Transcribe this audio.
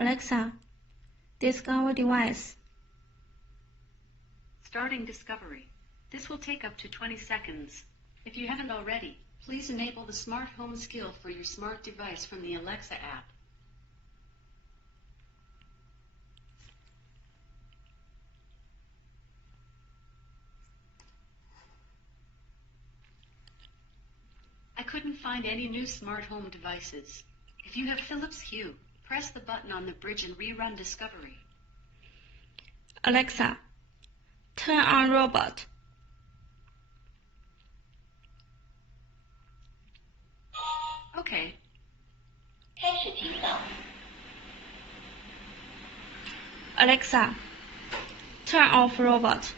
Alexa, discover device. Starting discovery. This will take up to 20 seconds. If you haven't already, please enable the Smart Home skill for your smart device from the Alexa app. I couldn't find any new smart home devices. If you have Philips Hue, press the button on the bridge and rerun discovery. Alexa, turn on robot. Okay. 开始清扫。 Alexa, turn off robot.